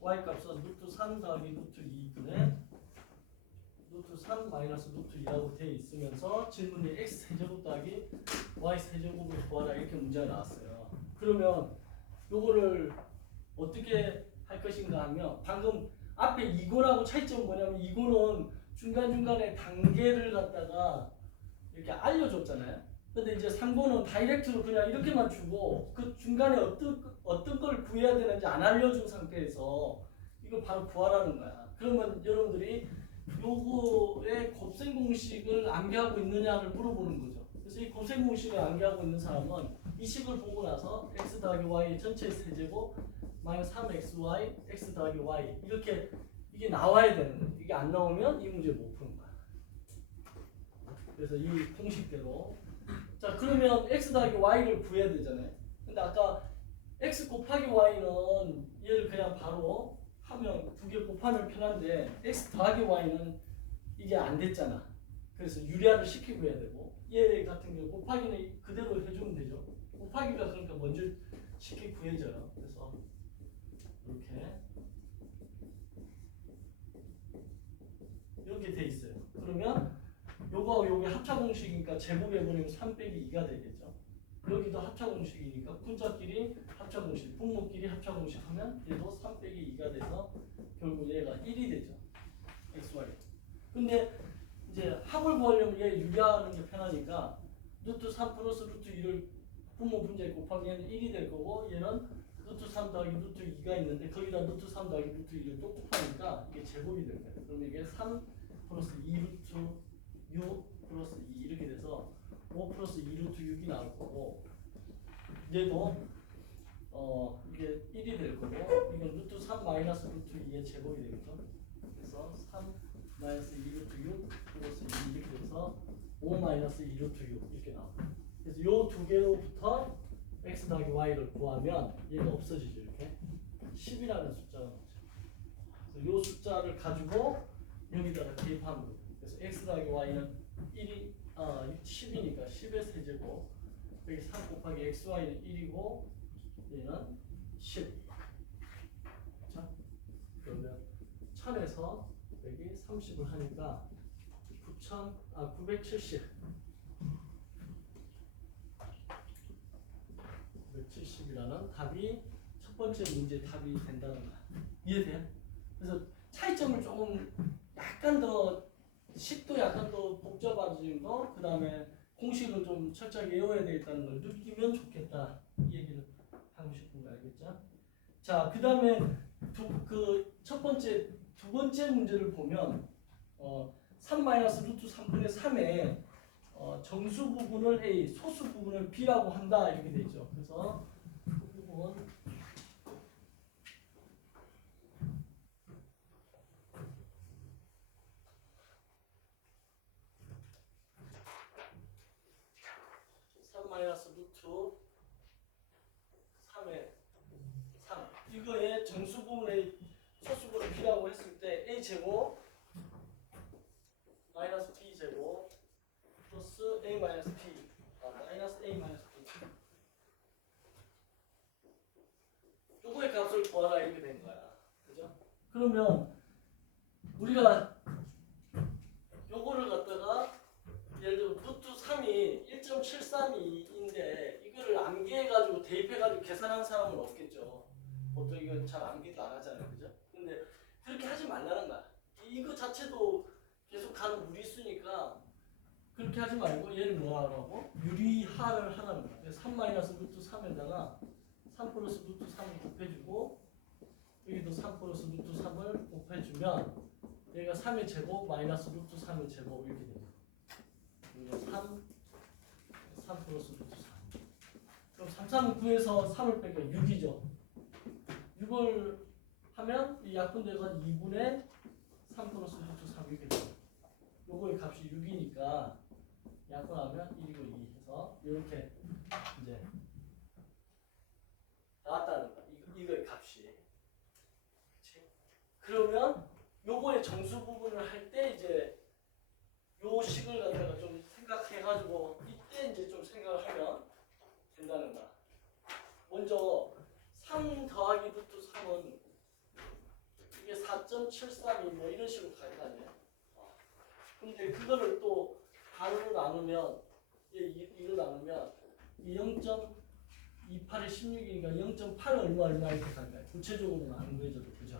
y 값은 루트 3 더하기 루트 2분의 루트 3 마이너스 루트 2라고 되어 있으면서 질문이 x 세제곱 더하기 y 세제곱을 구하라 이렇게 문제가 나왔어요. 그러면 요거를 어떻게 할 것인가 하면 방금 앞에 이거하고 차이점은 뭐냐면 이거는 중간중간에 단계를 갖다가 이렇게 알려줬잖아요. 근데 이제 3번은 다이렉트로 그냥 이렇게만 주고 그 중간에 어떤 걸 구해야 되는지 안 알려준 상태에서 이거 바로 구하라는 거야. 그러면 여러분들이 요거의 곱셈 공식을 암기하고 있느냐를 물어보는 거죠. 그래서 이 곱셈 공식을 암기하고 있는 사람은 이 식을 보고 나서 x 더하기 y 전체 세제곱 마이너스 3xy x 더하기 y 이렇게 이게 나와야 되는 거예요. 이게 안 나오면 이 문제 못 푸는 거야. 그래서 이 공식대로 자 그러면 x 더하기 y를 구해야 되잖아요. 근데 아까 x 곱하기 y는 얘를 그냥 바로 하면 두 개 곱하면 편한데 x 더하기 y는 이게 안 됐잖아. 그래서 유리화를 시키고 해야 되고 얘 같은 경우 곱하기는 그대로 해주면 되죠. 곱하기가 그러니까 먼저 시키고 구해져요. 그래서 이렇게 돼 있어요. 그러면 요거하고 요게 합차 공식이니까 제곱해버리면 3 빼기 2가 되겠죠. 여기도 합차 공식이니까 분자끼리 합차 공식, 분모끼리 합차 공식 하면 얘도 3 빼기 2가 돼서 결국 얘가 1이 되죠. xy. 근데 이제 합을 구하려면 얘 유리하는 게 편하니까 루트 3 플러스 루트 2를 분모 분자에 곱하기 얘는 1이 될 거고 얘는 루트 3 더하기 루트 2가 있는데 거기다 루트 3 더하기 루트 2를 또 곱하니까 이게 제곱이 될 거예요. 그럼 이게 3 플러스 2 루트 6 플러스 2 이렇게 돼서 5 플러스 2 루트 6이 나올 거고 얘도 이게 1이 될 거고 이건 루트 3 마이너스 루트 2의 제곱이 되겠죠. 그래서 3 마이너스 2 루트 6 플러스 2 이렇게 돼서 5 마이너스 2 루트 6 이렇게 나와요. 그래서 요 두 개로부터 x 더하기 y를 구하면 얘가 없어지죠. 이렇게 10이라는 숫자가 나오죠. 그래서 요 숫자를 가지고 여기다가 대입하면 돼요. 그래서 x 더하기 y는 10이니까 10의 세제곱 여기 3 곱하기 xy는 1이고 얘는 10. 자, 그러면 1000에서 여기 30을 하니까 970. 970이라는 답이 첫 번째 문제 답이 된다는 거야. 이해돼요? 그래서 차이점을 조금 약간 더 식도 약간 더 복잡해진 거, 그 다음에 공식을 좀 철저하게 외워야 되겠다는 걸 느끼면 좋겠다. 이 얘기를 하고 싶은 거 알겠죠? 자, 그 다음에 두 번째 문제를 보면 3 마이너스 루트 3분의 3에 정수 부분을 A, 소수 부분을 B라고 한다 이렇게 돼 있죠. 그래서 그 부분 마이너스 루트 3의 3 이거의 정수 부분의 소수 부분을 B라고 했을 때 A 제곱 마이너스 B 제곱 플러스 A 마이너스 B 마이너스 A 마이너스 B 요거의 값을 구하라 이렇게 된 거야. 그죠? 그러면 우리가 요거를 갖다가 예를 들어 루트 3이 1.732인데 이거를 암기해가지고 대입해가지고 계산한 사람은 없겠죠. 보통 이거 잘 암기도 안 하잖아요. 그죠? 근데 그렇게 하지 말라는 거야. 이거 자체도 계속 가는 무리수니까 그렇게 하지 말고 얘를 뭐 하라고? 유리하를 하라는 거야. 3 마이너스 루트 3에다가 3 플러스 루트 3을 곱해주고 여기도 3 플러스 루트 3을 곱해주면 얘가 3의 제곱 마이너스 루트 3의 제곱 이렇게 돼요. 3 플러스 루트 3. 그럼 3, 9에서 3을 빼면 6이죠. 6을 하면 이 약분돼서 2분의 3 플러스 루트 3 이렇게 돼요. 요거의 값이 6이니까 약분하면 1이고 2 해서 이렇게 이제 나왔다는 거야. 이거의 값이. 그치? 그러면 요거의 정수 부분을 할 때 이제 요 식을 갖다가 좀 생각해가지고 이때 이제 좀 생각을 하면 된다는 거야. 먼저 3 더하기 루트 3은 이게 4.732 뭐 이런 식으로 갈 거 아니에요. 근데 그거를 또 반으로 나누면 이로 나누면 0.28에 16이니까 0.8 얼마 이렇게 갈 거야. 구체적으로는 안 구해져도 그죠?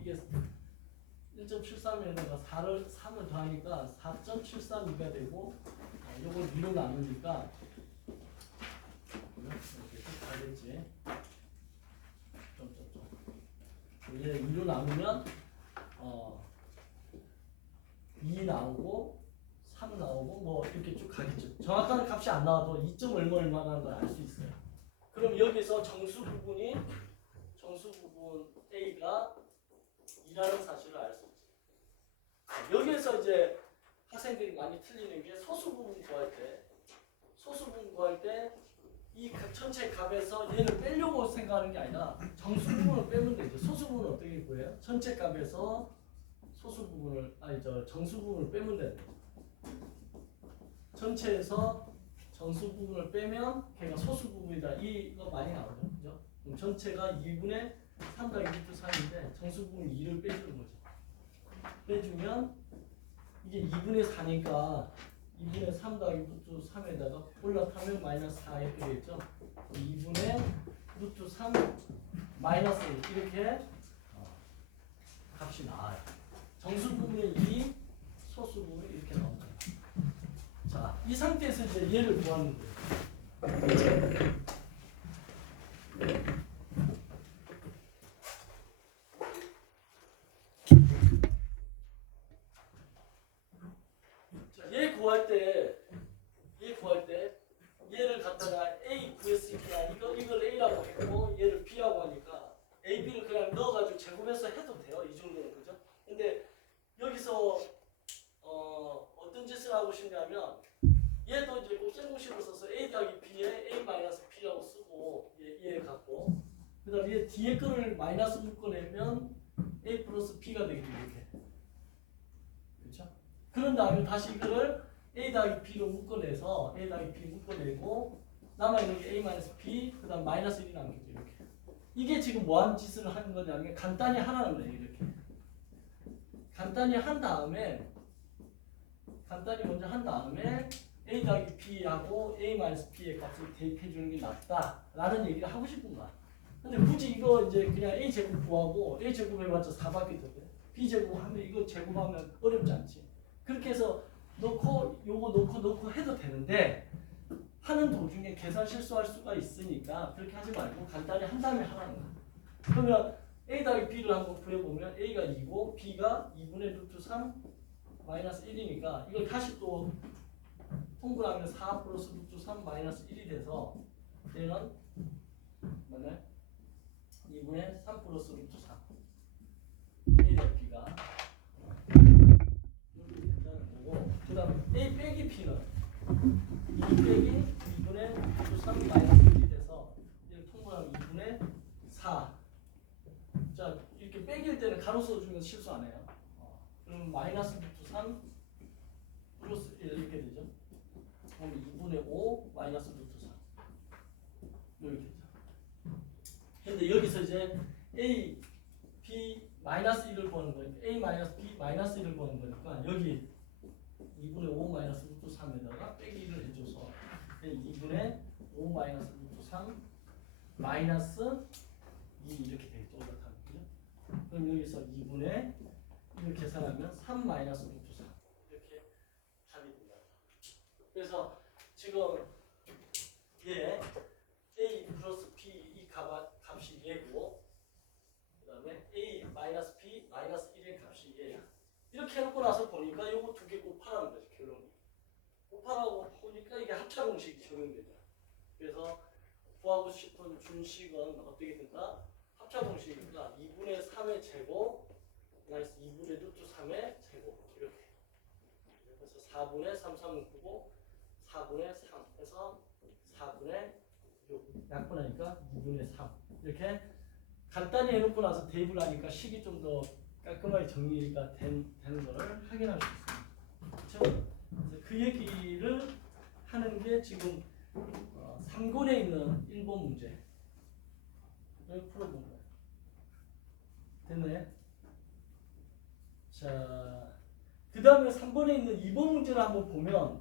이게 1.73에다가 3을 더하니까 4.732가 되고 요걸 2로 나누니까 이렇게 쭉 가겠지. 얘 2로 나누면 2 나오고 3 나오고 뭐 이렇게 쭉 가겠죠. 정확한 값이 안 나와도 2점 얼마라는 걸 알 수 있어요. 그럼 여기서 정수 부분 A가 2라는 사실을 알 수 있어요. 여기에서 이제 학생들이 많이 틀리는 게 소수 부분 구할 때 이 전체 값에서 얘를 빼려고 생각하는 게 아니라 정수 부분을 빼면 되죠. 소수 부분은 어떻게 구해요? 전체 값에서 정수 부분을 빼면 돼요. 전체에서 정수 부분을 빼면 걔가 소수 부분이다. 이거 많이 나오죠. 그죠? 그럼 전체가 2분의 3 더하기 루트 3인데 정수 부분 2를 빼주는 거죠. 빼주면 이게 2분의 4니까 2분의 3 더하기 루트 3에다가 올라타면 마이너스 4 이렇게 되겠죠. 2분의 루트 3 마이너스 1 이렇게 값이 나와요. 정수 부분의 2, 소수 부분이 이렇게 나옵니다. 자, 이 상태에서 이제 얘를 구하는 거예요. 자, 얘 구할 때 얘를 갖다가 A 구했으니까 이걸 A라고 했고 얘를 B라고 하니까 A, B를 그냥 넣어가지고 제곱해서 해도 돼요. 이 정도는 그죠? 근데 여기서 어떤 짓을 하고 싶냐면 얘도 이제 곱셈공식으로 써서 A 더하기 B에 A 마이너스 B라고 쓰고 얘 갖고 그다음에 얘 뒤에 거를 마이너스 묶어내면 A 플러스 B가 되겠죠. 이렇게 그렇죠? 그런 다음에 다시 이거를 A 더하기 B로 묶어내서 A 더하기 B 묶어내고 남아있는 게 A 마이너스 B 그 다음 마이너스 1이 남겠죠. 이렇게 이게 지금 뭐하는 짓을 하는 거냐면 간단히 하라는 거예요. 이렇게 간단히 먼저 한 다음에 A 더하기 B하고 A 마이너스 B의 값을 대입해 주는 게 낫다라는 얘기를 하고 싶은 거야. 근데 굳이 이거 이제 그냥 A 제곱 구하고 A 제곱 해봤자 4밖에 더 돼. B 제곱 하면 이거 제곱하면 어렵지 않지. 그렇게 해서 넣고 요거 넣고 해도 되는데 하는 도중에 계산 실수할 수가 있으니까 그렇게 하지 말고 간단히 한 다음에 하라는 거야. 그러면 A 더하기 B를 한번 구해보면 A가 2고 B가 2분의 루트 3 마이너스 1이니까 이걸 다시 또 통분하면 4 플러스 루트 3 마이너스 1이 돼서 얘는 뭐냐? 2분의 3 플러스 루트 3 A 더하기 B가 이렇게 된다는 거고 그 다음 A 빼기 B는 2 빼기 2분의 루트 3 마이너스 1이 돼서 얘를 통분하면 2분의 4 자 이렇게 빼기일 때는 가로 써주면 실수 안 해요. 그럼 마이너스 루트 3 플러스 1 이렇게 되죠. 그럼 2분의 5 마이너스 루트 3 이렇게 되죠. 근데 여기서 이제 A, B 마이너스 1을 보는 거니까 A 마이너스 B 마이너스 1을 보는 거니까 여기 2분의 5 마이너스 루트 3에다가 빼기 1을 해줘서 2분의 5 마이너스 루트 3 마이너스 2 이렇게 되겠죠. 올라가는 거죠. 그럼 여기서 2분의 이걸 계산하면 3 마이너스 루트 3 이렇게 답이 된다. 그래서 지금 얘 A 플러스 B 이 값이 얘고 그 다음에 A 마이너스 B 마이너스 1의 값이 얘야. 이렇게 해놓고 나서 보니까 요거 두 개 곱하라는 거죠. 결론이. 곱하라고 보니까 이게 합차 공식이 적용되죠. 그래서 구하고 싶은 준식은 어떻게 된다? 합차 공식이니까 2분의 3의 제곱 마이너스 2분의 루트 3의 제곱 이렇게. 그래서 4분의 3, 3은 9고 4분의 3 해서 4분의 6 약분하니까 2분의 3 이렇게 간단히 해놓고 나서 대입을 하니까 식이 좀 더 깔끔하게 정리가 되는 것을 확인할 수 있습니다. 그렇죠? 그래서 그 얘기를 하는 게 지금 3권에 있는 1번 문제 여기 풀어본 거예요. 됐나요? 자, 그 다음에 3번에 있는 2번 문제를 한번 보면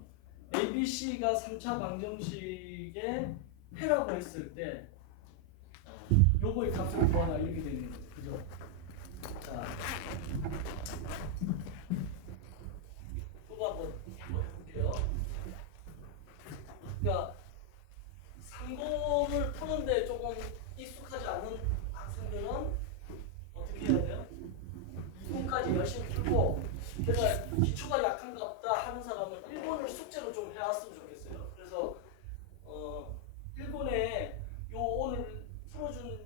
ABC가 3차 방정식의 해라고 했을 때 요거의 값을 구하라 이렇게 되는 거죠. 그죠? 자, 그거 한번 해볼게요. 그러니까 3권을 푸는데 조금 익숙하지 않은 학생들은 어떻게 해야 돼요? 2권까지 열심히 풀고 제가 기초가 약한가 보다 하는 사람은 1권을 숙제로 좀 해왔으면 좋겠어요. 그래서 1권에 요 오늘 풀어준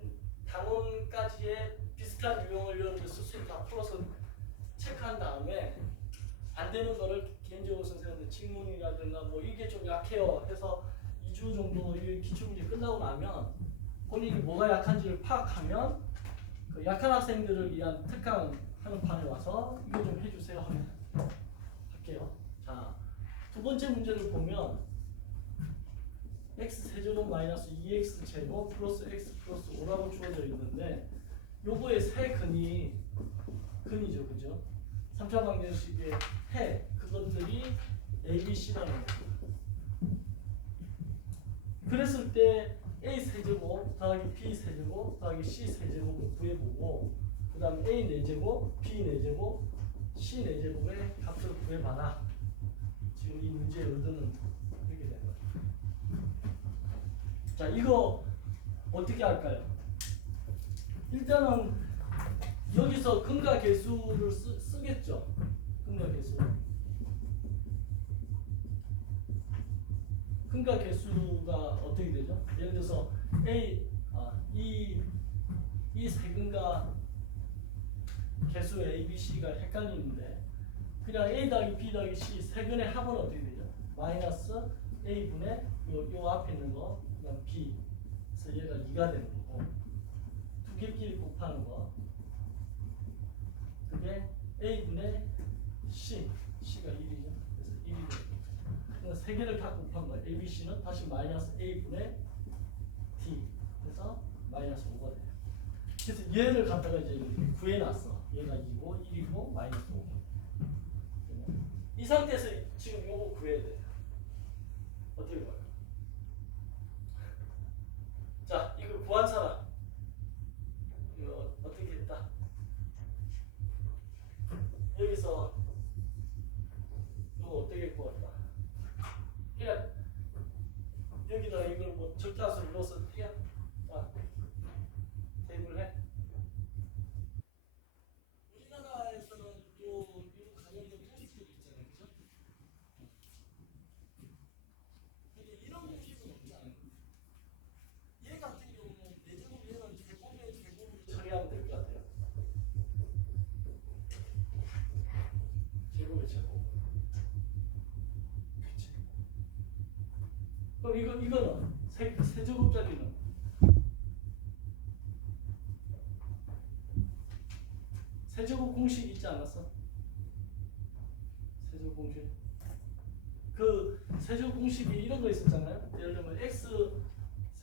단원까지의 비슷한 유형을 여러분들 스스로 다 풀어서 체크한 다음에 안 되는 거를 개인적으로 선생님들 질문이라든가 뭐 이게 좀 약해요 해서 2주 정도 이 기출문제 끝나고 나면 본인이 뭐가 약한지를 파악하면 그 약한 학생들을 위한 특강하는 판에 와서 이거 좀 해주세요 하면 할게요. 자, 두 번째 문제를 보면 x세제곱 마이너스 2x 제곱 플러스 x 플러스 5라고 주어져 있는데 요거의 세 근이죠. 그죠? 3차 방정식의 해 그것들이 A, B, C라는 거죠. 그랬을 때 A 세제곱 더하기 B 세제곱 더하기 C 세제곱을 구해보고 그 다음에 A 4제곱, B 4제곱, C 4제곱의 값을 구해봐라. 지금 이 문제의 의도는 이렇게 되는 거예요. 자, 이거 어떻게 할까요? 일단은 여기서 근과 계수를 쓰겠죠. 근과 계수. 근과 계수가 어떻게 되죠? 예를 들어서 이 세근과 개수 A, B, C가 헷갈리는데 그냥 A 더하기 B 더하기 C 세근의 합은 어떻게 되죠? 마이너스 A분의 요 앞에 있는 거 그냥 B. 그래서 얘가 2가 되는 거고 두 개끼리 곱하는 거 그게 A분의 C. C가 1이죠. 그래서 1이 되고 그래서 세 개를 다 곱한 거예요. A, B, C는 다시 마이너스 A분의 D. 그래서 마이너스 5가 돼요. 그래서 얘를 갖다가 이제 이렇게 구해놨어. 얘가 2고 1이고 마이너스 5. 이 상태에서 지금 요거 구해야 돼요. 어떻게 구할까? 자, 이거 구한 사람. 이거 어떻게 했다? 여기서 이거 어떻게 구할까? 그냥 여기다 이걸 뭐 적자수를 넣어서 그냥 대입을 해. 우리나라에서는 요 가격이 공식들이 있잖아요, 그죠? 근데 이런 공식은 없잖아요. 얘 같은 경우는 내제곱 얘는 제곱의 제곱으로 처리하면 될 것 같아요. 제곱의 제곱. 그치? 그럼 이거는 세제곱짜리는 세제곱 공식 있지 않았어? 세제곱 공식. 그 세제곱 공식이 이런 거 있었잖아요. 예를 들면 x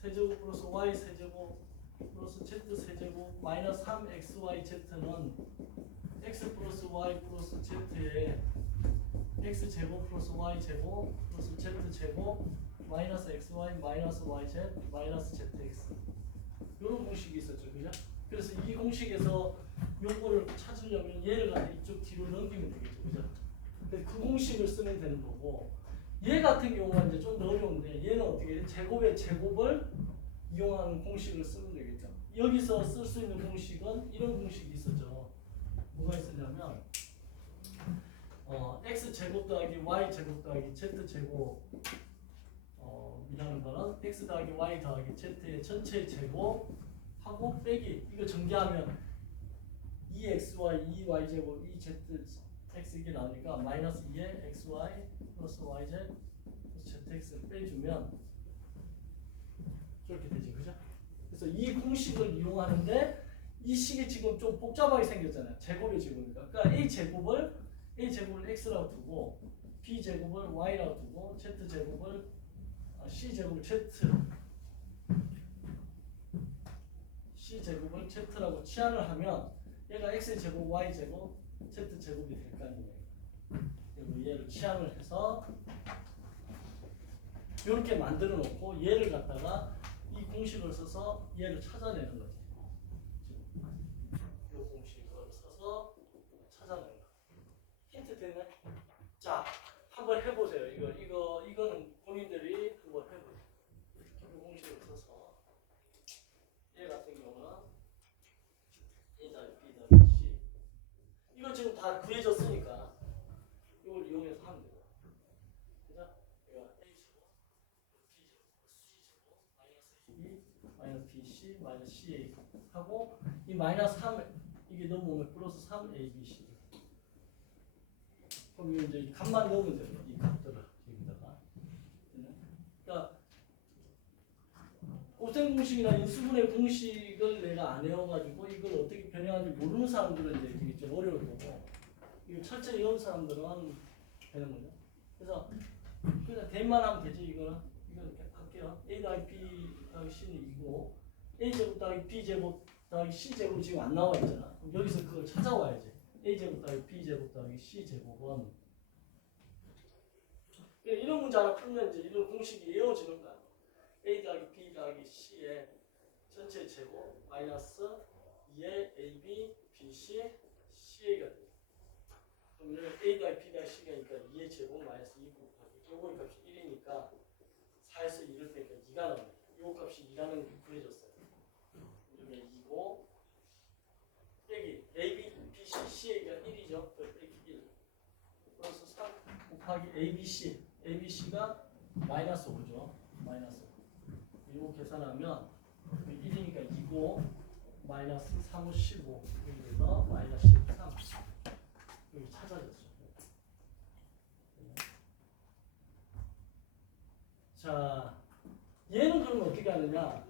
세제곱 플러스 y 세제곱 플러스 z 세제곱 마이너스 3xyz는 x 플러스 y 플러스 z에 x 제곱 플러스 y 제곱 플러스 z 제곱 마이너스 xy 마이너스 yz 마이너스 zx 이런 공식이 있었죠, 그죠? 그래서 이 공식에서 요거를 찾으려면 얘를 갖다 이쪽 뒤로 넘기면 되겠죠, 그죠? 그 공식을 쓰면 되는 거고 얘 같은 경우가 이제 좀 더 어려운데 얘는 어떻게 해? 제곱의 제곱을 이용하는 공식을 쓰면 되겠죠. 여기서 쓸 수 있는 공식은 이런 공식이 있었죠. 뭐가 있었냐면 x 제곱 더하기 y 제곱 더하기 z 제곱 이라는 거는 x 더하기 y 더하기 z의 전체 제곱 하고 빼기 이거 전개하면 2xy 2y 제곱 2zx 이게 나오니까 마이너스 2의 xy 플러스 yz 플러스 zx 빼주면 저렇게 되지, 그죠? 그래서 이 공식을 이용하는데 이 식이 지금 좀 복잡하게 생겼잖아요. 제곱의 제곱이니까. 그러니까 a 제곱을 x라고 두고 b 제곱을 y라고 두고 z 제곱을 c 제곱을 c제곱을 z라고 치환을 하면 얘가 x제곱 y제곱 z제곱이 될 거 아니에요. 그리고 얘를 치환을 해서 이렇게 만들어 놓고 얘를 갖다가 이 공식을 써서 얘를 찾아내는 거지. 이 공식을 써서 찾아내는 거. 힌트 되네? 자, 한번 해보세요. 이거는 본인들이 한번 해보세요. 이 공식을 써서 얘 같은 경우는 A 더하기 B 더하기 C 이거 지금 다 구해졌으니까 이걸 이용해서 하면 돼요. 그죠? 이거 A 제곱, B 제곱, C 제곱, 마이너스 BC, 마이너스 CA 하고 이 마이너스 3 이게 넘어오면 플러스 3ABC. 그럼 이거 이제 값만 넣으면 돼요. 이 값들을 여기다가. 그러니까 곱셈 공식이나 인수분해 공식을 내가 안 외워가지고 이걸 어떻게 변형하는지 모르는 사람들은 이제 되게 좀 어려울 거고 이거 철저히 외운 사람들은 되는 거죠. 그래서 그냥 대입만 하면 되지. 이거 이렇게 할게요. A 더하기 B 더하기 C는 2고 A 제곱 더하기 B 제곱 더하기 C 제곱이 지금 안 나와 있잖아. 그럼 여기서 그걸 찾아와야지. A 제곱 더하기 B 제곱 더하기 C 제곱은 이런 문제 하나 풀면 이제 이런 공식이 외워지는 거야. A 더하기 B 더하기 C의 전체 제곱 마이너스 2의 AB, BC BC CA가 돼요. 그럼 A 더하기 B 더하기 C가니까 2의 제곱 마이너스 2 곱하기 요거 값이 1이니까 4에서 2를 빼니까 2가 나옵니다. 요 값이 2라는 게 구해졌어요. 여기 2고 빼기 A, B, B, C, CA가 1이죠. 빼기 1 플러스 3 곱하기 A, B, C A, B, C가 마이너스 5죠. 마이너스 5 이거 계산하면 1이니까 2고 마이너스 3, 5, 15 여기서 마이너스 13 여기 찾아졌죠. 자, 얘는 그럼 어떻게 하느냐?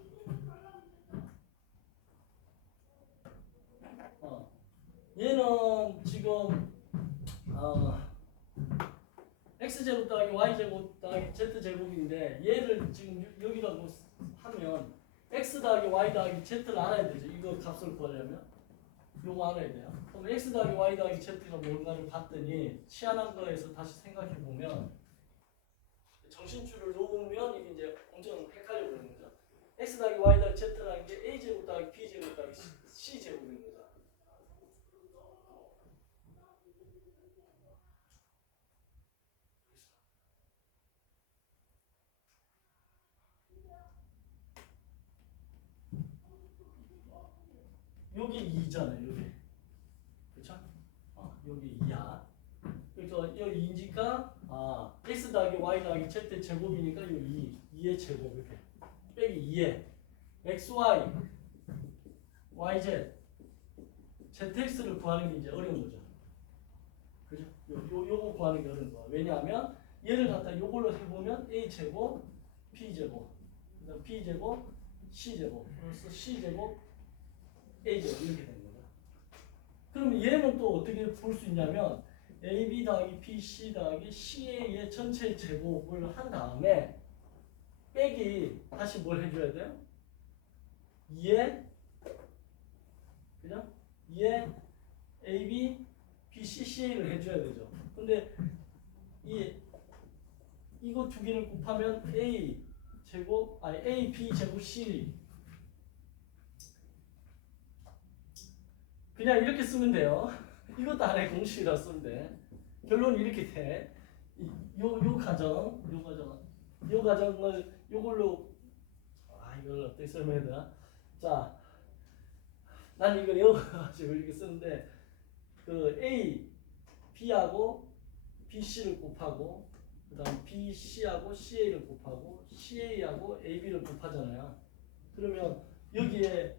얘는 지금 x제곱 더하기 y제곱 더하기 z제곱인데 얘를 지금 여기라고 하면 x 더하기 y 더하기 z를 알아야 되죠. 이거 값을 구하려면 요거 알아야 돼요. 그럼 x 더하기 y 더하기 z가 뭔가를 봤더니 치환한 거에서 다시 생각해 보면 정신줄을 놓으면 이게 이제 엄청 헷갈려 버리는 거죠. x 더하기 y 더하기 z라는 게 a제곱 더하기 b제곱 더하기 c제곱인 거죠. 여기 2잖아요. 여기. 그렇죠? 여기 2야. 그러니까 여기 2니까 x 더하기 y 더하기 z 제곱이니까 여기 2의 제곱 이렇게 빼기 2에 xy yz zx를 구하는 게 이제 어려운 거죠. 그죠? 요거 구하는 게 어려운 거야. 왜냐하면 얘를 갖다 요걸로 해보면 a 제곱 b 제곱 그다음 b 제곱 c 제곱 플러스 c 제곱 a제곱 이렇게 되는 거죠. 그럼 얘는 또 어떻게 볼 수 있냐면 AB 더하기 BC 더하기 CA의 전체 제곱을 한 다음에 빼기 다시 뭘 해줘야 돼요? 2에 그죠? 2에 AB, BC, CA를 해줘야 되죠. 근데 이거 두 개를 곱하면 A 제곱 A, B 제곱 C 그냥 이렇게 쓰면 돼요. 이것도 하나의 공식이라 쓰면 돼. 결론이 이렇게 돼. 요 과정을 요걸로 이걸 어떻게 설명해야 되나? 자, 난 이걸 이어가지고 이렇게 쓰는데 그 A, B하고 BC를 곱하고 그다음 BC하고 CA를 곱하고 CA하고 AB를 곱하잖아요. 그러면 여기에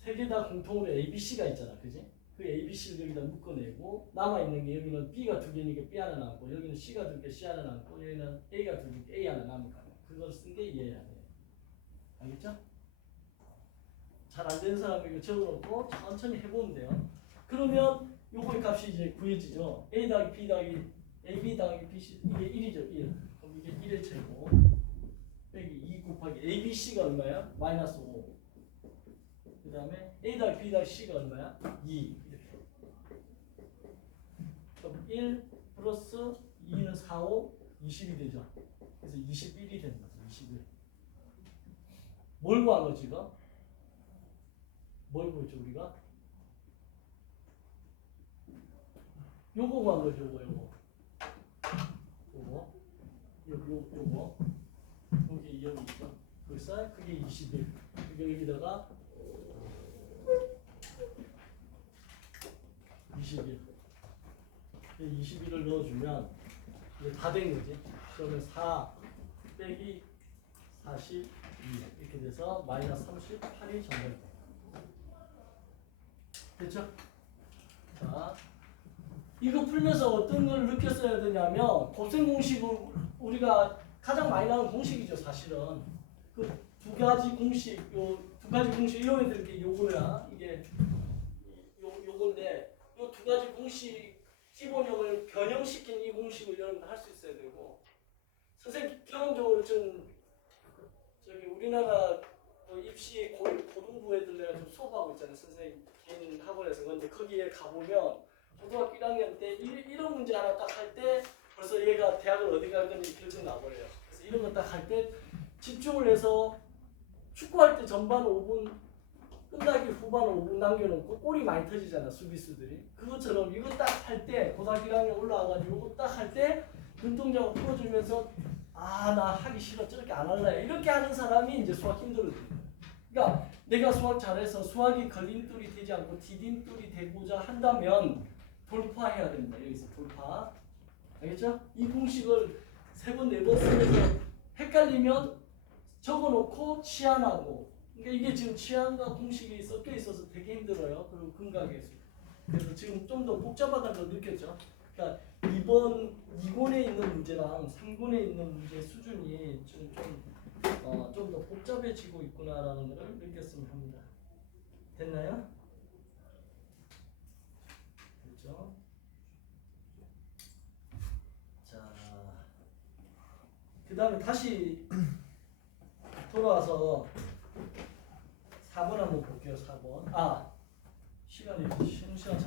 세 개 다 공통으로 ABC가 있잖아, 그지? 그 ABC를 여기다 묶어내고 남아있는 게 여기는 B가 두 개니까 B 하나 남고 여기는 C가 두 개, C 하나 남고 여기는 A가 두 개, A 하나 남으니까 그걸 쓴 게 얘야. 알겠죠? 잘 안 되는 사람은 이거 적어놓고 천천히 해보면 돼요. 그러면 요거의 값이 이제 구해지죠. A 더하기 B 더하기 AB 더하기 BC 이게 1이죠. 1. 그럼 이게 1의 제곱 빼기 2 곱하기 ABC가 얼마야? 마이너스 5. 그 다음에 A 더하기 B 더하기 C가 얼마야? 2 이렇게. 그럼 1 플러스 2는 4, 5, 20이 되죠. 그래서 21이 되는 거죠. 21. 뭘 구한 거지 이거? 뭘 구했죠 우리가? 요거 구한 거죠. 요거. 여기 있죠. 그래서 그게 21. 그게 여기다가 21. 21을 넣어주면 이제 다 된 거지. 그러면 4 빼기 42 이렇게 돼서 마이너스 38이 정답입니다. 됐죠? 자, 이거 풀면서 어떤 걸 느꼈어야 되냐면 곱셈 공식을 우리가 가장 많이 나오는 공식이죠, 사실은. 그 두 가지 공식, 요 두 가지 공식 이용해 드릴게 요거야. 이게 요건데 요 두 가지 공식 기본형을 변형시킨 이 공식을 여러분 할 수 있어야 되고 선생님 경험적으로 저기 우리나라 입시 고등부 애들 내가 좀 수업하고 있잖아요. 선생님 개인 학원에서. 근데 거기에 가보면 고등학교 1학년 때 이런 문제 하나 딱 할 때 벌써 얘가 대학을 어디 갈 건지 결정 나버려요. 그래서 이런 거 딱 할 때 집중을 해서 축구할 때 전반 5분 끝나기 후반 5분 남겨놓고 골이 많이 터지잖아 수비수들이. 그것처럼 이거 딱 할 때 고등학교 1학년 올라와가지고 딱 할 때 눈동자가 풀어주면서 아 나 하기 싫어 저렇게 안 할래 이렇게 하는 사람이 이제 수학 힘들어지는 거야. 그러니까 내가 수학 잘해서 수학이 걸림돌이 되지 않고 디딤돌이 되고자 한다면 돌파해야 된다. 여기서 돌파. 알겠죠? 이 공식을 3번, 4번 쓰면서 헷갈리면 적어놓고 치환하고. 그러니까 이게 지금 치환과 공식이 섞여 있어서 되게 힘들어요. 그리고 근각의 수. 그래서 지금 좀 더 복잡하다는 걸 느꼈죠. 그러니까 2권에 있는 문제랑 3권에 있는 문제 수준이 좀 더 복잡해지고 있구나라는 것을 느꼈으면 합니다. 됐나요? 됐죠? 자, 그 다음에 다시 돌아와서 4번 한번 볼게요. 4번. 아, 시간이 쉬는 시간